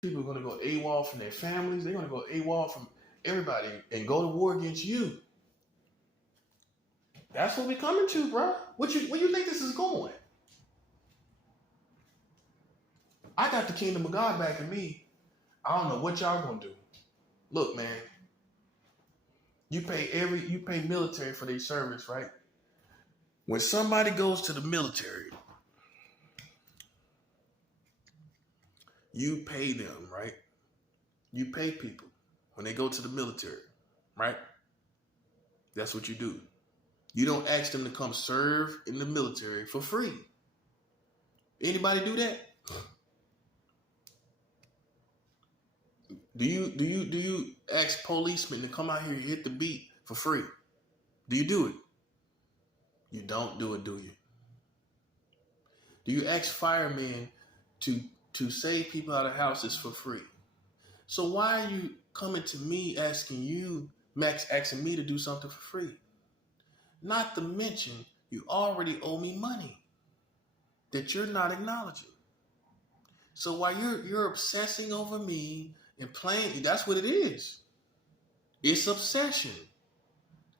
People are going to go AWOL from their families. They're going to go AWOL from everybody and go to war against you. That's what we're coming to, bro. Where you think this is going? I got the kingdom of God back in me. I don't know what y'all gonna do. Look, man, you pay military for their service, right? When somebody goes to the military, you pay them, right? You pay people when they go to the military, right? That's what you do. You don't ask them to come serve in the military for free. Anybody do that? Do you ask policemen to come out here and hit the beat for free? Do you do it? You don't do it, do you? Do you ask firemen to save people out of houses for free? So why are you coming to me asking me to do something for free? Not to mention, you already owe me money that you're not acknowledging. So while you're obsessing over me and playing, that's what it is. It's obsession.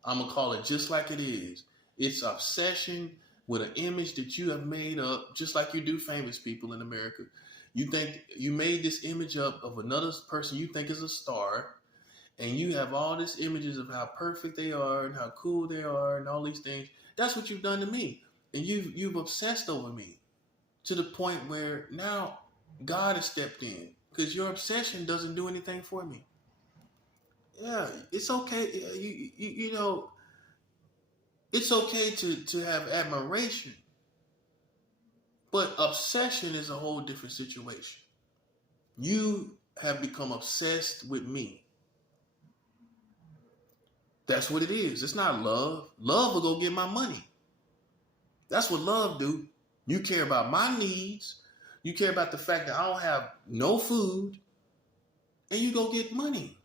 I'm going to call it just like it is. It's obsession with an image that you have made up, just like you do famous people in America. You think you made this image up of another person you think is a star, and you have all these images of how perfect they are and how cool they are and all these things. That's what you've done to me. And you've obsessed over me to the point where now God has stepped in because your obsession doesn't do anything for me. Yeah, it's okay. You know, it's okay to have admiration, but obsession is a whole different situation. You have become obsessed with me. That's what it is. It's not love. Love will go get my money. That's what love do. You care about my needs. You care about the fact that I don't have no food, and you go get money.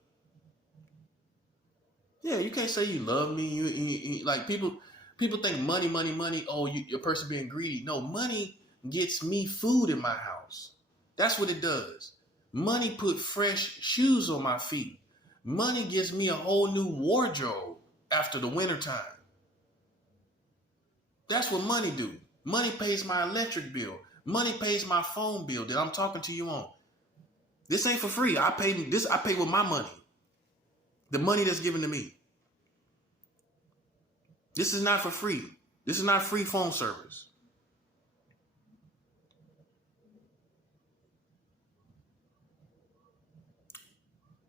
Yeah, you can't say you love me. You like people think money, money, money. Oh, your person being greedy. No, money gets me food in my house. That's what it does. Money put fresh shoes on my feet. Money gives me a whole new wardrobe after the wintertime. That's what money do. Money pays my electric bill. Money pays my phone bill that I'm talking to you on. This ain't for free. I pay with my money. The money that's given to me. This is not for free. This is not free phone service.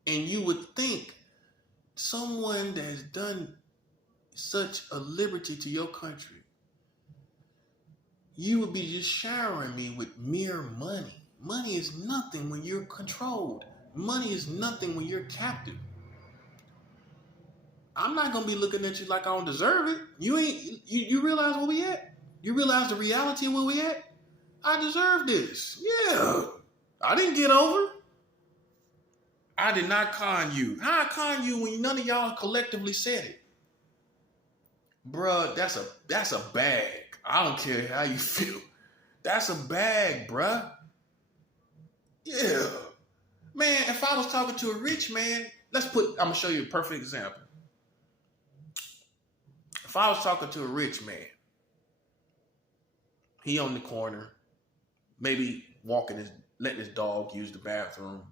And you would think someone that has done such a liberty to your country, you would be just showering me with mere money. Money is nothing when you're controlled. Money is nothing when you're captive. I'm not gonna be looking at you like I don't deserve it. You realize where we at? You realize the reality of where we at? I deserve this. Yeah. I didn't get over. I did not con you. How I con you when none of y'all collectively said it? Bruh, that's a bag. I don't care how you feel. That's a bag, bruh. Yeah. Man, if I was talking to a rich man, I'm gonna show you a perfect example. If I was talking to a rich man, he on the corner, maybe letting his dog use the bathroom.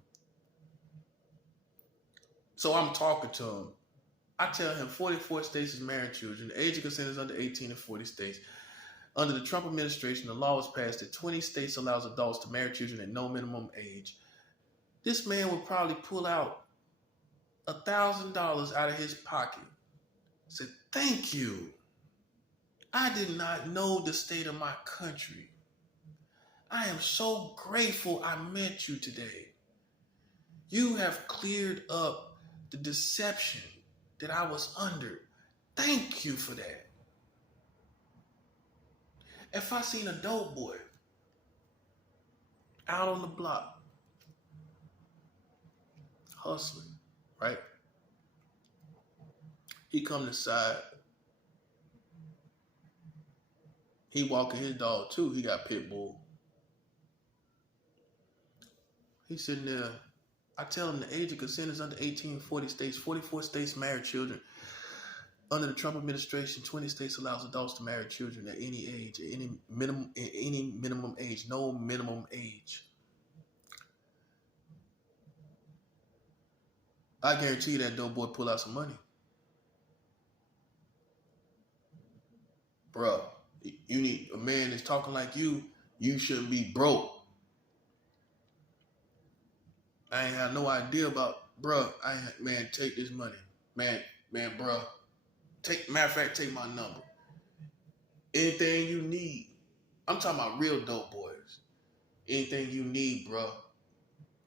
So I'm talking to him. I tell him 44 states is married children. The age of consent is under 18 in 40 states. Under the Trump administration, the law was passed that 20 states allows adults to marry children at no minimum age. This man would probably pull out $1,000 out of his pocket. Said, thank you. I did not know the state of my country. I am so grateful I met you today. You have cleared up the deception that I was under. Thank you for that. If I seen a dope boy out on the block, hustling, right? He come to the side. He walking his dog too. He got pit bull. He's sitting there. I tell him the age of consent is under 18 in 40 states. 44 states marry children. Under the Trump administration, 20 states allows adults to marry children at any age, at any minimum age, no minimum age. I guarantee you that dope boy pull out some money. Bro, you need a man that's talking like you shouldn't be broke. I ain't have no idea about, bro. Man, take this money. Man, bro. Matter of fact, take my number. Anything you need. I'm talking about real dope boys. Anything you need, bro.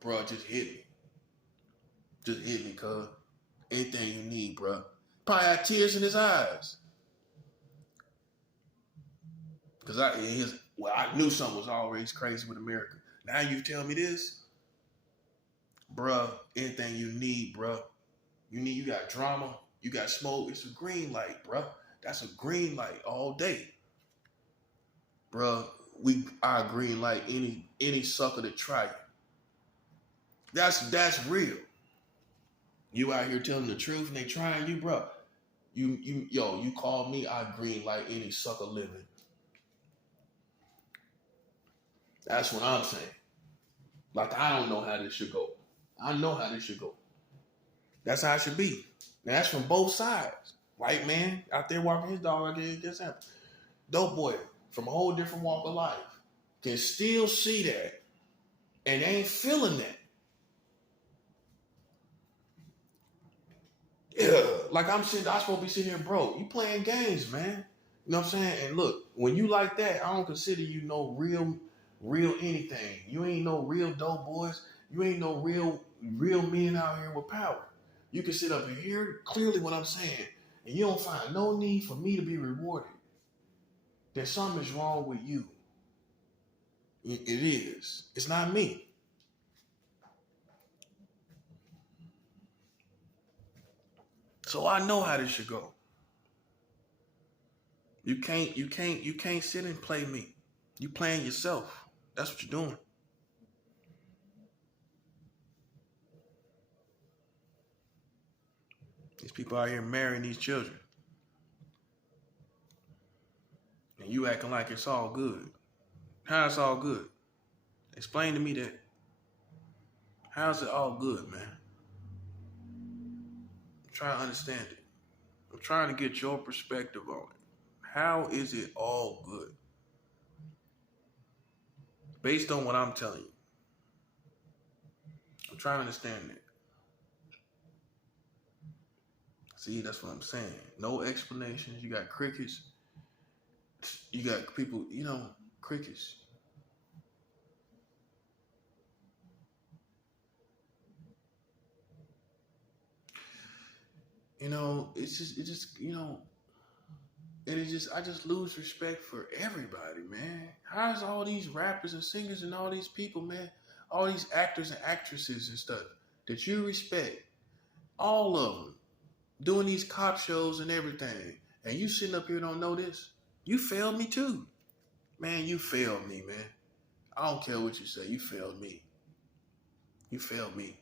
Bro, just hit me. Just hit me, cuz. Anything you need, bro. Probably had tears in his eyes. Because I knew something was always crazy with America. Now you tell me this? Bruh, anything you need, bruh. You got drama, you got smoke, it's a green light, bruh. That's a green light all day. Bruh, I green light any sucker that try it. That's real. You out here telling the truth and they trying you, bruh. You call me, I green light any sucker living. That's what I'm saying. Like, I don't know how this should go. I know how this should go. That's how it should be. Now, that's from both sides. White man out there walking his dog, just happened. Dope boy from a whole different walk of life can still see that and ain't feeling that. Yeah, like I'm supposed to be sitting here broke. You playing games, man. You know what I'm saying? And look, when you like that, I don't consider you no real anything. You ain't no real dope boys. You ain't no real men out here with power. You can sit up and hear clearly what I'm saying, and you don't find no need for me to be rewarded. That something is wrong with you. It is. It's not me. So I know how this should go. You can't sit and play me. You playing yourself. That's what you're doing. These people out here marrying these children. And you acting like it's all good. How it's all good? Explain to me that. How's it all good, man? I'm trying to understand it. I'm trying to get your perspective on it. How is it all good? Based on what I'm telling you. I'm trying to understand it. See, that's what I'm saying. No explanations. You got crickets. You got people, crickets. I just lose respect for everybody, man. How's all these rappers and singers and all these people, man, all these actors and actresses and stuff that you respect, all of them, doing these cop shows and everything, and you sitting up here don't know this? You failed me too. Man, you failed me, man. I don't care what you say. You failed me. You failed me.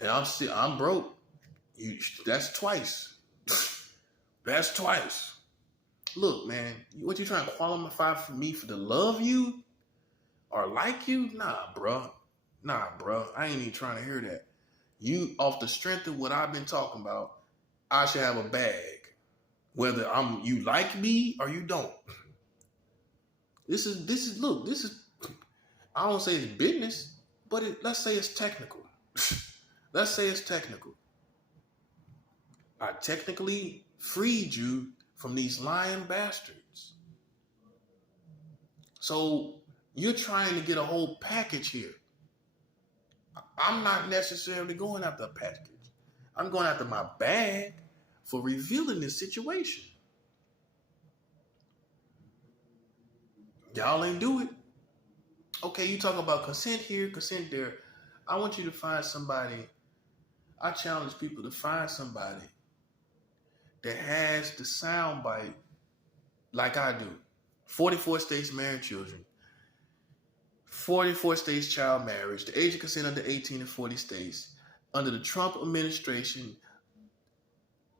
And I'm broke. That's twice. That's twice. Look, man, what you trying to qualify for me for to love you or like you? Nah, bro. I ain't even trying to hear that. You, off the strength of what I've been talking about, I should have a bag. Whether you like me or you don't. This is I don't say it's business, but let's say it's technical. Let's say it's technical. I technically freed you from these lying bastards. So you're trying to get a whole package here. I'm not necessarily going after a package. I'm going after my bag for revealing this situation. Y'all ain't do it. Okay, you talk about consent here, consent there. I want you to find somebody. I challenge people to find somebody that has the sound bite like I do. 44 states marry children. 44 states child marriage. The age of consent under 18 in 40 states. Under the Trump administration,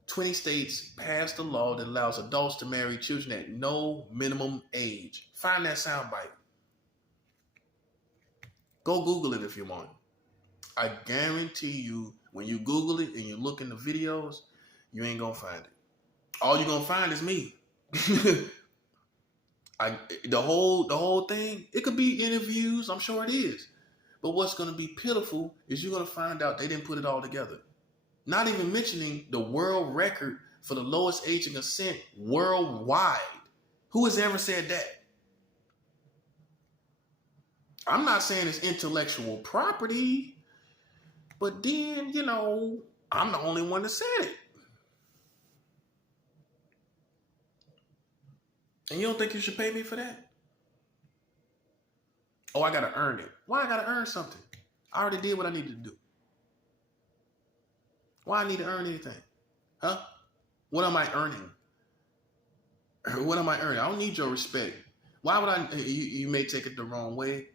20 states passed a law that allows adults to marry children at no minimum age. Find that soundbite. Go Google it if you want. I guarantee you, when you Google it and you look in the videos, you ain't gonna find it. All you're gonna find is me. The whole thing, it could be interviews, I'm sure it is. But what's gonna be pitiful is you're gonna find out they didn't put it all together. Not even mentioning the world record for the lowest age of consent worldwide. Who has ever said that? I'm not saying it's intellectual property, but then, I'm the only one that said it. And you don't think you should pay me for that? Oh, I gotta earn it. Why I gotta earn something? I already did what I needed to do. Why I need to earn anything? Huh? What am I earning? What am I earning? I don't need your respect. Why would I? You may take it the wrong way,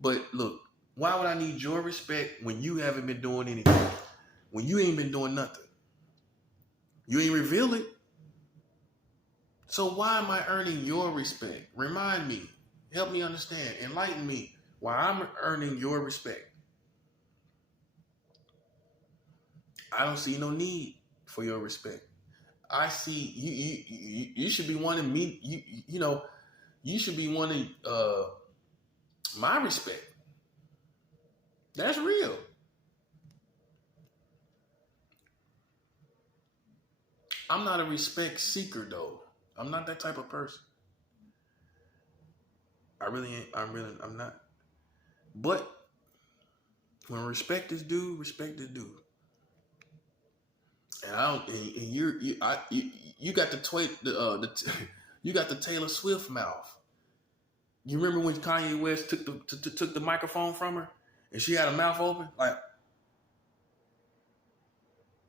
but look, why would I need your respect when you haven't been doing anything? When you ain't been doing nothing? You ain't revealed it. So why am I earning your respect? Remind me. Help me understand. Enlighten me why I'm earning your respect. I don't see no need for your respect. I see you should be wanting me, you should be wanting my respect. That's real. I'm not a respect seeker though. I'm not that type of person. I really ain't. I'm not. But when respect is due, respect is due. And I don't. And you got you got the Taylor Swift mouth. You remember when Kanye West took the microphone from her, and she had her mouth open? Like,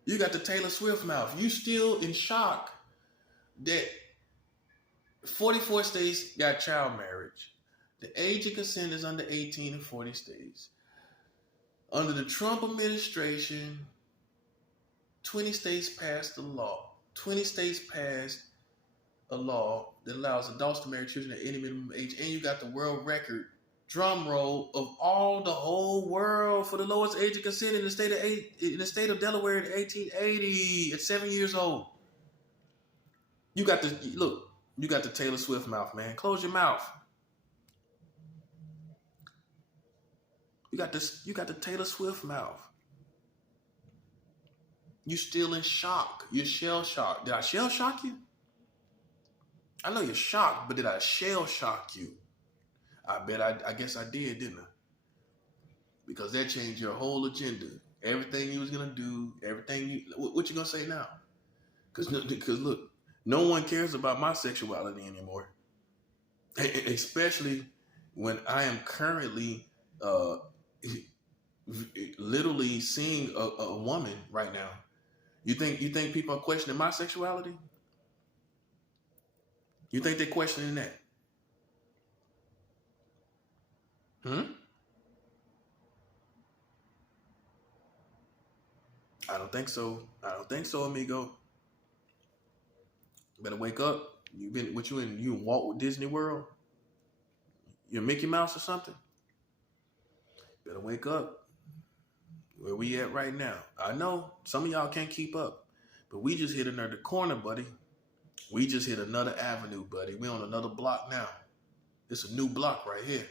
you got the Taylor Swift mouth. You still in shock that 44 states got child marriage. The age of consent is under 18 in 40 states. Under the Trump administration, 20 states passed a law. 20 states passed a law that allows adults to marry children at any minimum age. And you got the world record, drum roll, of the whole world for the lowest age of consent in the state of Delaware in 1880 at 7 years old. You got the Taylor Swift mouth, man. Close your mouth. You got the Taylor Swift mouth. You still in shock. You're shell shocked. Did I shell shock you? I know you're shocked, but did I shell shock you? I guess I did, didn't I? Because that changed your whole agenda. Everything you was gonna do, what you gonna say now? Because look, no one cares about my sexuality anymore. Especially when I am currently literally seeing a woman right now. You think people are questioning my sexuality? You think they're questioning that? I don't think so, amigo. You better wake up. You in Walt Disney World? You're Mickey Mouse or something? Better wake up. Where we at right now? I know some of y'all can't keep up, but we just hit another corner, buddy. We just hit another avenue, buddy. We on another block now. It's a new block right here.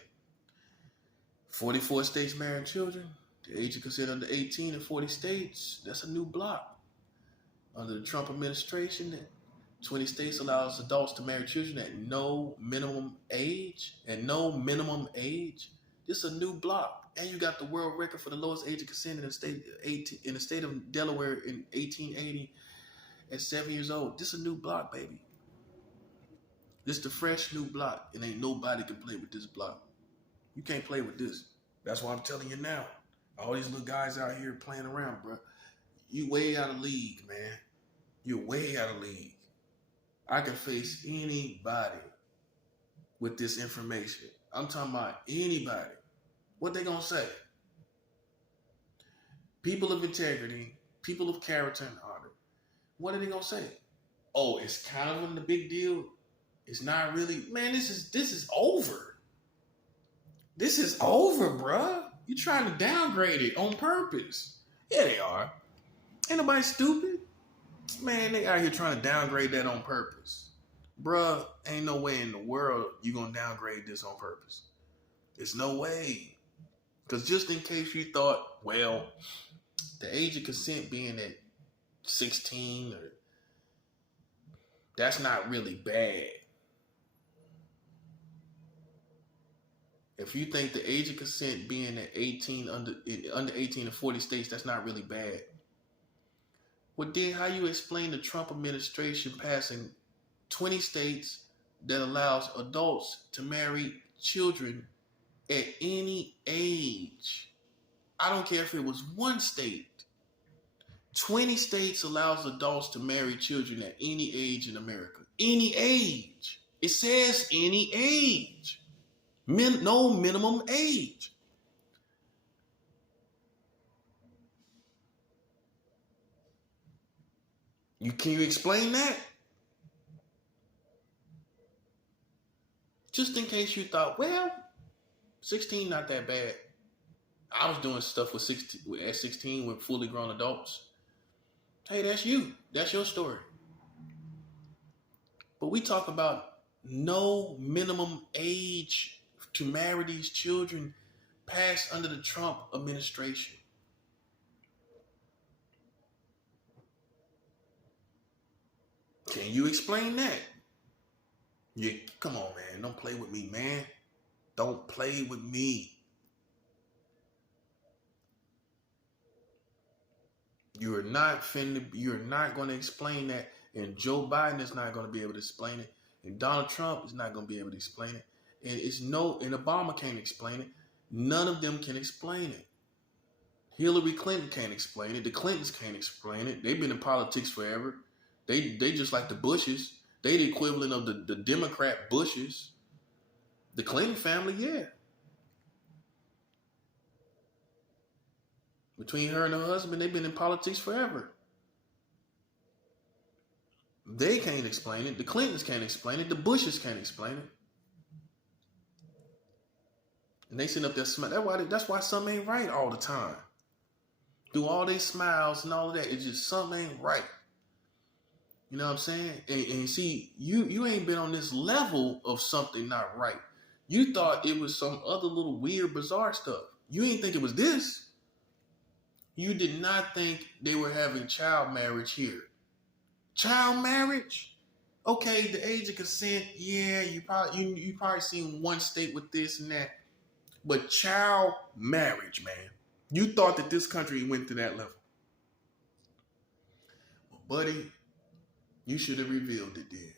44 states marrying children. The age of consent under 18 in 40 states. That's a new block. Under the Trump administration, 20 states allows adults to marry children at no minimum age. This is a new block. And you got the world record for the lowest age of consent in the state of Delaware in 1880 at 7 years old. This is a new block, baby. This is the fresh new block, and ain't nobody can play with this block. You can't play with this. That's why I'm telling you now. All these little guys out here playing around, bro. You way out of league, man. You're way out of league. I can face anybody with this information. I'm talking about anybody. What they gonna say? People of integrity, people of character and honor. What are they gonna say? Oh, it's kind of a big deal. It's not really. Man, this is over. This is over, bruh. You trying to downgrade it on purpose. Yeah, they are. Ain't nobody stupid. Man, they out here trying to downgrade that on purpose. Bruh, ain't no way in the world you gonna downgrade this on purpose. There's no way. Because just in case you thought, well, the age of consent being at 16, or that's not really bad. If you think the age of consent being at 18, under 18 in 40 states, that's not really bad. Well, then how you explain the Trump administration passing 20 states that allows adults to marry children at any age? I don't care if it was one state. 20 states allows adults to marry children at any age in America. Any age. It says any age. No minimum age. Can you explain that? Just in case you thought, well, 16 not that bad. I was doing stuff at 16 with fully grown adults. Hey, that's you. That's your story. But we talk about no minimum age to marry these children passed under the Trump administration. Can you explain that? Yeah, come on, man. Don't play with me, man. Don't play with me. You're not going to explain that, and Joe Biden is not going to be able to explain it, and Donald Trump is not going to be able to explain it, and Obama can't explain it. None of them can explain it. Hillary Clinton can't explain it. The Clintons can't explain it. They've been in politics forever. They just like the Bushes. They the equivalent of the Democrat Bushes. The Clinton family, yeah. Between her and her husband, they've been in politics forever. They can't explain it. The Clintons can't explain it. The Bushes can't explain it. And they sit up there smiling. That's why something ain't right all the time. Through all these smiles and all of that, it's just something ain't right. You know what I'm saying? And see, you ain't been on this level of something not right. You thought it was some other little weird, bizarre stuff. You ain't think it was this. You did not think they were having child marriage here. Child marriage? Okay, the age of consent, yeah, you probably seen one state with this and that. But child marriage, man. You thought that this country went to that level. Well, buddy, you should have revealed it then.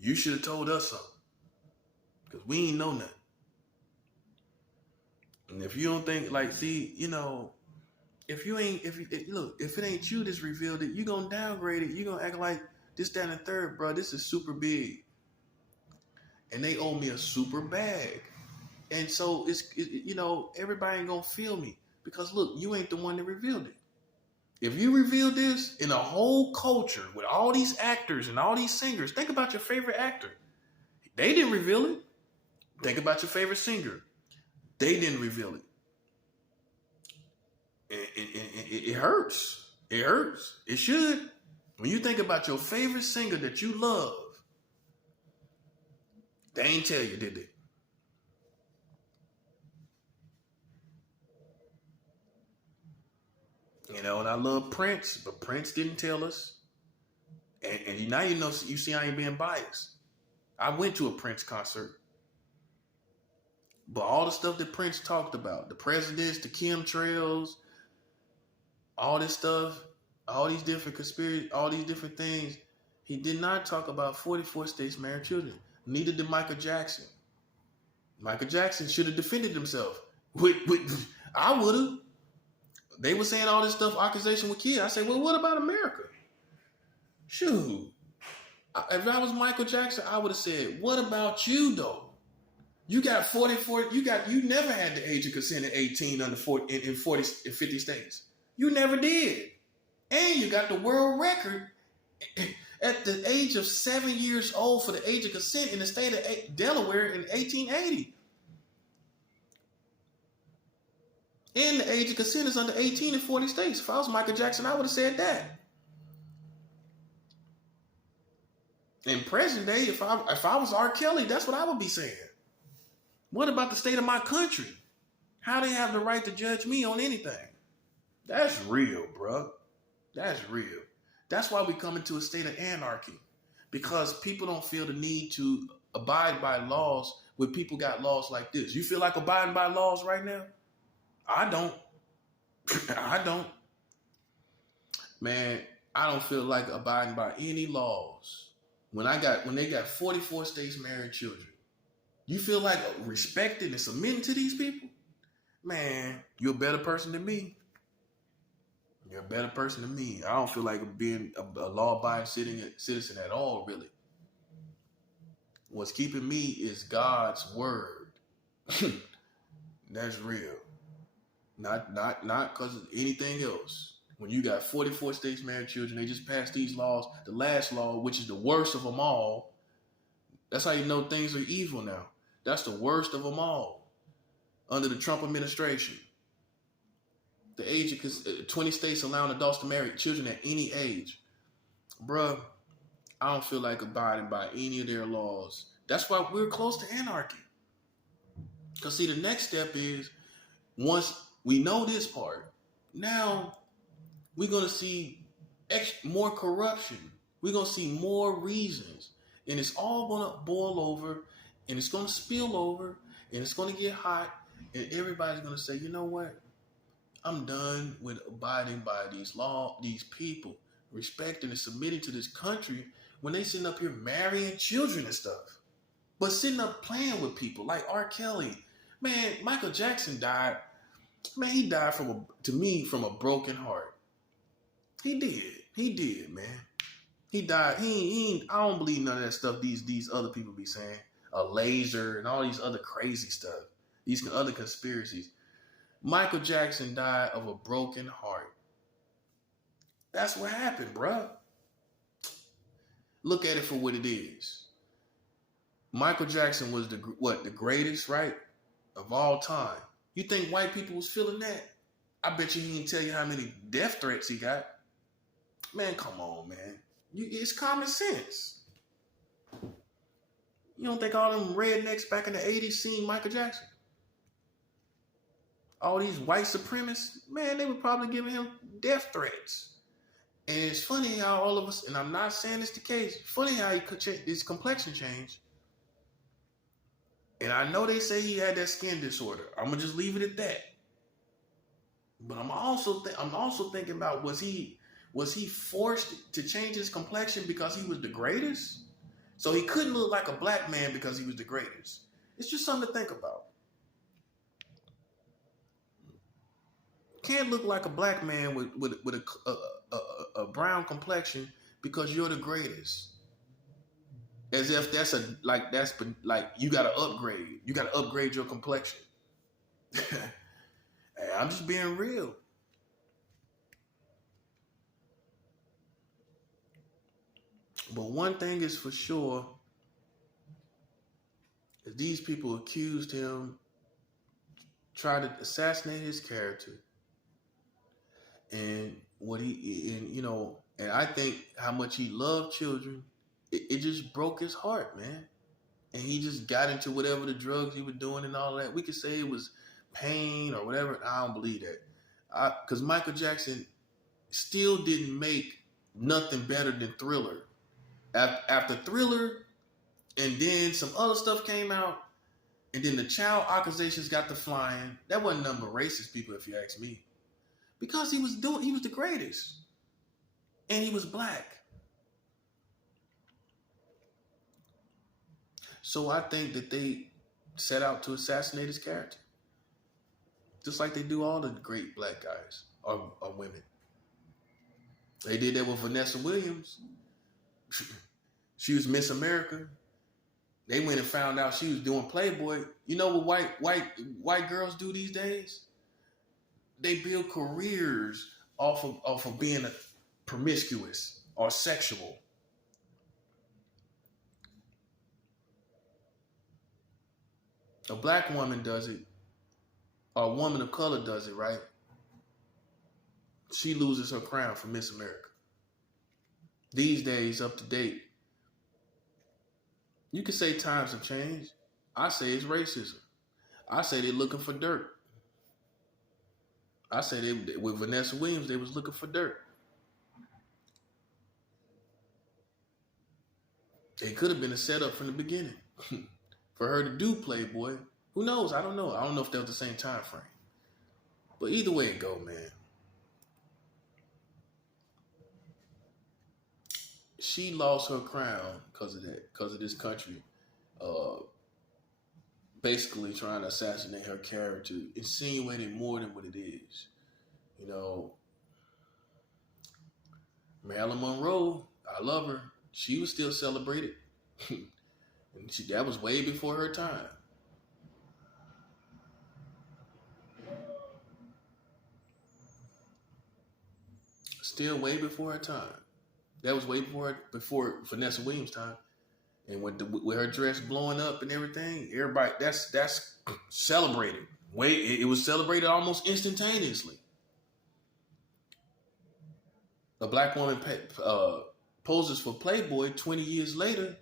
You should have told us something. Because we ain't know nothing. And if you don't think, if it ain't you that's revealed it, you gonna downgrade it. You gonna act like this, that, and the third, bro. This is super big. And they owe me a super bag. And so everybody ain't gonna feel me. Because look, you ain't the one that revealed it. If you revealed this in a whole culture with all these actors and all these singers, think about your favorite actor. They didn't reveal it. Think about your favorite singer. They didn't reveal it. It hurts. It hurts. It should. When you think about your favorite singer that you love, they ain't tell you, did they? And I love Prince, but Prince didn't tell us. And now you see I ain't being biased. I went to a Prince concert. But all the stuff that Prince talked about, the presidents, the chemtrails, all this stuff, all these different conspiracies, all these different things, he did not talk about 44 states marrying children. Neither did Michael Jackson. Michael Jackson should have defended himself. I would have. They were saying all this stuff, accusation with kids. I said, well, what about America? Shoot. If I was Michael Jackson, I would have said, what about you, though? You got 44. You never had the age of consent at 18 under 40 in 50 states. You never did, and you got the world record at the age of 7 years old for the age of consent in the state of Delaware in 1880. And the age of consent is under 18 in 40 states. If I was Michael Jackson, I would have said that. In present day, if I was R. Kelly, that's what I would be saying. What about the state of my country? How they have the right to judge me on anything? That's real, bro. That's real. That's why we come into a state of anarchy. Because people don't feel the need to abide by laws when people got laws like this. You feel like abiding by laws right now? I don't. I don't. Man, I don't feel like abiding by any laws. When they got 44 states marrying children, you feel like respecting and submitting to these people? Man, you're a better person than me. You're a better person than me. I don't feel like being a law-abiding citizen at all, really. What's keeping me is God's word. That's real. Not because of anything else. When you got 44 states married children, they just passed these laws. The last law, which is the worst of them all, that's how you know things are evil now. That's the worst of them all. Under the Trump administration, the age of 20 states allowing adults to marry children at any age. Bruh, I don't feel like abiding by any of their laws. That's why we're close to anarchy. Because see, the next step is, once we know this part, now we're going to see more corruption. We're going to see more reasons. And it's all going to boil over, and it's going to spill over, and it's going to get hot, and everybody's going to say, you know what? I'm done with abiding by these people, respecting and submitting to this country when they sitting up here marrying children and stuff. But sitting up playing with people like R. Kelly. Man, Michael Jackson died. Man, he died from a broken heart. He did, man. He died. I don't believe none of that stuff these other people be saying. A laser and all these other crazy stuff. These other conspiracies. Michael Jackson died of a broken heart. That's what happened, bruh. Look at it for what it is. Michael Jackson was the greatest, right, of all time. You think white people was feeling that? I bet you he didn't tell you how many death threats he got. Man, come on, man. It's common sense. You don't think all them rednecks back in the 80s seen Michael Jackson? All these white supremacists, man, they were probably giving him death threats. And it's funny how all of us, and I'm not saying it's the case, funny how his complexion changed. And I know they say he had that skin disorder. I'm gonna just leave it at that. But I'm also thinking about, was he forced to change his complexion because he was the greatest? So he couldn't look like a black man because he was the greatest. It's just something to think about. Can't look like a black man with a brown complexion because you're the greatest. As if that's you got to upgrade. You got to upgrade your complexion. Hey, I'm just being real. But one thing is for sure, is these people accused him, tried to assassinate his character. And and I think how much he loved children, it just broke his heart, man. And he just got into whatever the drugs he was doing and all that. We could say it was pain or whatever. I don't believe that. Because Michael Jackson still didn't make nothing better than Thriller. After Thriller, and then some other stuff came out, and then the child accusations got to flying. That wasn't nothing but racist people, if you ask me. Because he was the greatest. And he was black. So I think that they set out to assassinate his character. Just like they do all the great black guys or women. They did that with Vanessa Williams. She was Miss America. They went and found out she was doing Playboy. You know what white girls do these days? They build careers off of being a promiscuous or sexual. A black woman does it, or a woman of color does it, right? She loses her crown for Miss America. These days, up to date, you can say times have changed. I say it's racism. I say they're looking for dirt. I say with Vanessa Williams, they was looking for dirt. It could have been a setup from the beginning for her to do Playboy. Who knows? I don't know. I don't know if that was the same time frame. But either way it go, man. She lost her crown because of that, because of this country basically trying to assassinate her character, insinuating more than what it is. You know, Marilyn Monroe, I love her. She was still celebrated. And that was way before her time. Still way before her time. That was way before Vanessa Williams' time. And with her dress blowing up and everything, everybody that's celebrated. It was celebrated almost instantaneously. A black woman poses for Playboy 20 years later.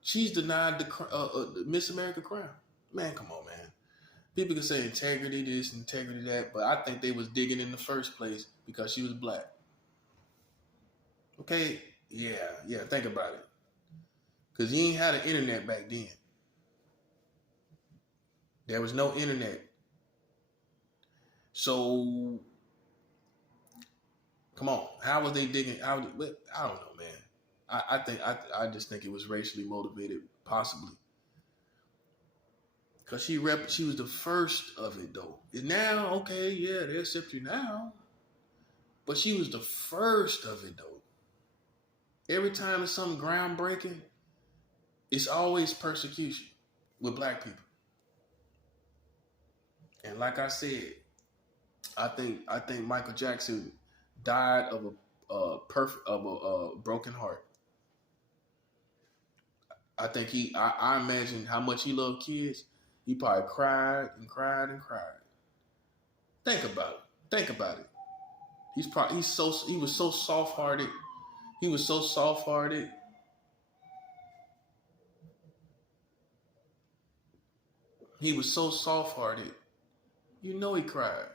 She's denied the Miss America crown. Man, come on, man. People can say integrity this, integrity that, but I think they was digging in the first place because she was black. Okay, yeah, think about it. Because you ain't had an internet back then. There was no internet. So, come on. How was they digging? I don't know, man. I just think it was racially motivated, possibly. Because she was the first of it, though. And now, okay, yeah, they accept you now. But she was the first of it, though. Every time there's something groundbreaking, it's always persecution with black people. And like I said, I think Michael Jackson died of a broken heart. I think I imagine how much he loved kids. He probably cried and cried and cried. Think about it. He was so soft-hearted. He was so soft-hearted. He was so soft-hearted. You know he cried.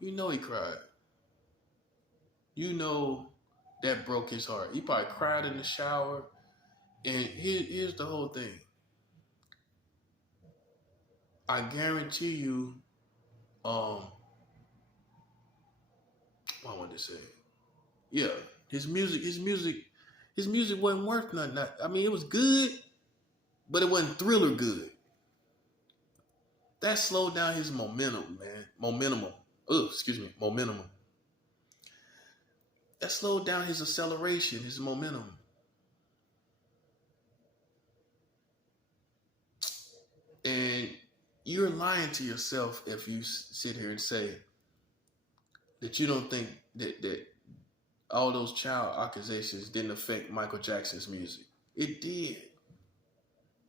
You know he cried. You know that broke his heart. He probably cried in the shower. And here's the whole thing. I guarantee you, what I wanted to say. Yeah, his music wasn't worth nothing. I mean, it was good, but it wasn't Thriller good. That slowed down his momentum, man. Momentum. That slowed down his acceleration, his momentum. And you're lying to yourself if you sit here and say that you don't think that all those child accusations didn't affect Michael Jackson's music. It did.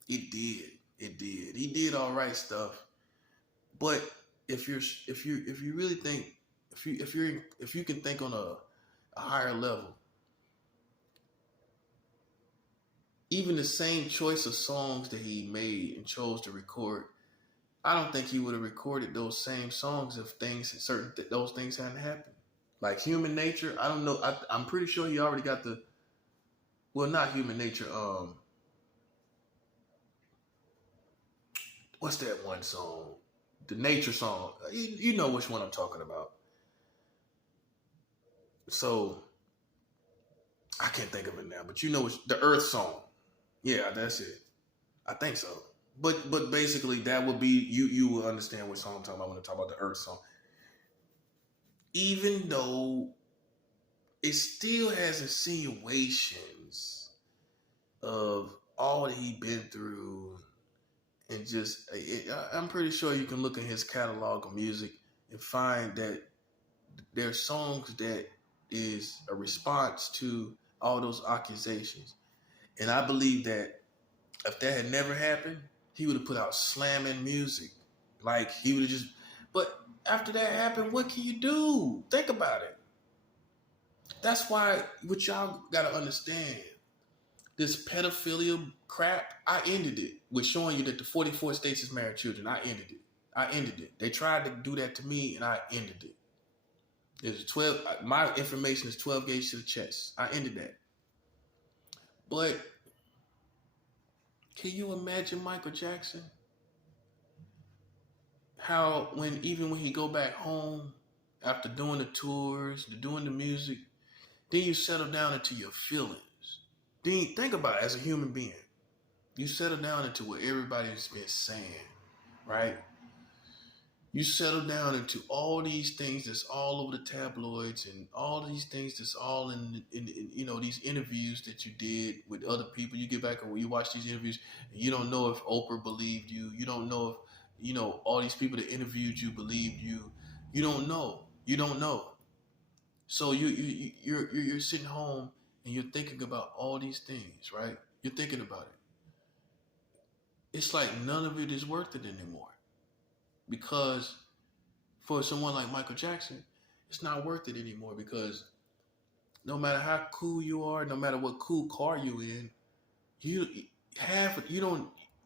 He did all right stuff. But if you really think, if you can think on a higher level, even the same choice of songs that he made and chose to record, I don't think he would have recorded those same songs if those things hadn't happened. Like Human Nature, I don't know. I'm pretty sure he already got not Human Nature. What's that one song? The Nature song. You know which one I'm talking about. So I can't think of it now, but you know the Earth song. Yeah, that's it. I think so. But basically that would be you will understand what song I'm talking about when I talk about the Earth song. Even though it still has insinuations of all that he been through, and just I'm pretty sure you can look at his catalog of music and find that there's songs that is a response to all those accusations. And I believe that if that had never happened, he would have put out slamming music. Like he would have just. But after that happened, what can you do? Think about it. That's why what y'all gotta understand. This pedophilia crap, I ended it with showing you that the 44 states is married children. I ended it. I ended it. They tried to do that to me, and I ended it. There's 12. My information is 12 gauge to the chest. I ended that. But can you imagine Michael Jackson? How even when he go back home after doing the tours, doing the music, then you settle down into your feelings. Then you think about it as a human being. You settle down into what everybody's been saying, right? You settle down into all these things that's all over the tabloids and all these things that's all in these interviews that you did with other people. You get back and you watch these interviews and you don't know if Oprah believed you. You don't know if all these people that interviewed you believed you. You don't know. You don't know. So you're sitting home and you're thinking about all these things, right? You're thinking about it. It's like none of it is worth it anymore. Because for someone like Michael Jackson, it's not worth it anymore, because no matter how cool you are, no matter what cool car you in,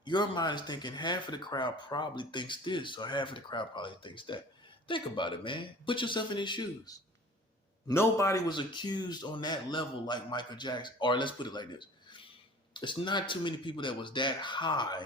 your mind is thinking half of the crowd probably thinks this or half of the crowd probably thinks that. Think about it, man. Put yourself in his shoes. Nobody was accused on that level like Michael Jackson. Or let's put it like this. It's not too many people that was that high